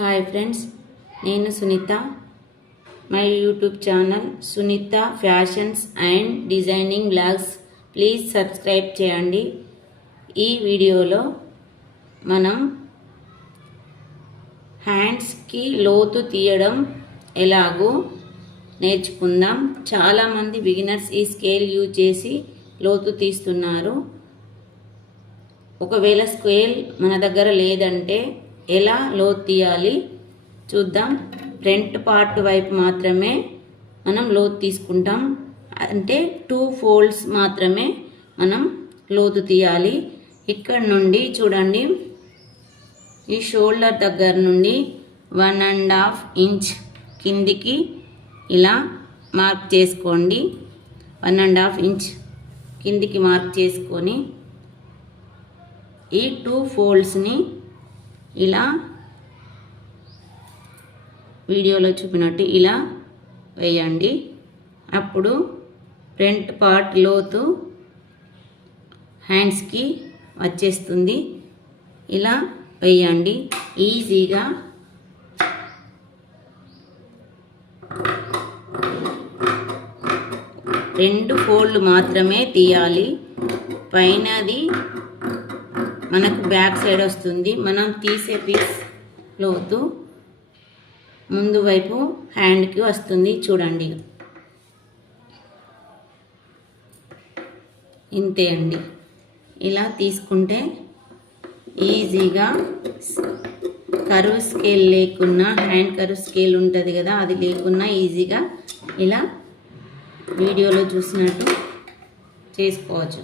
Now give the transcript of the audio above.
Hi friends, నేను Sunitha. My YouTube channel Sunitha fashions and designing blogs. Please subscribe చేయండి. ఈ వీడియోలో మనం హ్యాండ్స్కి లోతు తీయడం ఎలాగో నేర్చుకుందాం. చాలామంది బిగినర్స్ ఈ స్కేల్ యూజ్ చేసి లోతు తీస్తున్నారు. ఒకవేళ స్కేల్ మన దగ్గర లేదంటే ఎలా లోతు తీయాలి చూద్దాం. ఫ్రంట్ పార్ట్ వైపు మాత్రమే మనం లోతు తీసుకుంటాం, అంటే 2 ఫోల్డ్స్ మాత్రమే మనం లోతు తీయాలి. ఇక్కడ నుండి చూడండి, ఈ షోల్డర్ దగ్గర నుండి 1.5 ఇంచ్ కిందికి ఇలా మార్క్ చేసుకోండి. 1.5 ఇంచ్ కిందికి మార్క్ చేసుకొని ఈ 2 ఫోల్డ్స్ని ఇలా వీడియోలో చూపినట్టు ఇలా వేయండి. అప్పుడు ఫ్రంట్ పార్ట్ లోతు హ్యాండ్స్కి వచ్చేస్తుంది. ఇలా వేయండి. ఈజీగా రెండు ఫోల్డ్ మాత్రమే తీయాలి. పైనది మనకు బ్యాక్ సైడ్ వస్తుంది. మనం తీసే పీస్ లోతు ముందు వైపు హ్యాండ్కి వస్తుంది. చూడండి, ఇంతే అండి. ఇలా తీసుకుంటే ఈజీగా కర్వ్ స్కేల్ లేకున్నా, హ్యాండ్ కర్వ్ స్కేల్ ఉంటుంది కదా, అది లేకున్నా ఈజీగా ఇలా వీడియోలో చూసినట్టు చేసుకోవచ్చు.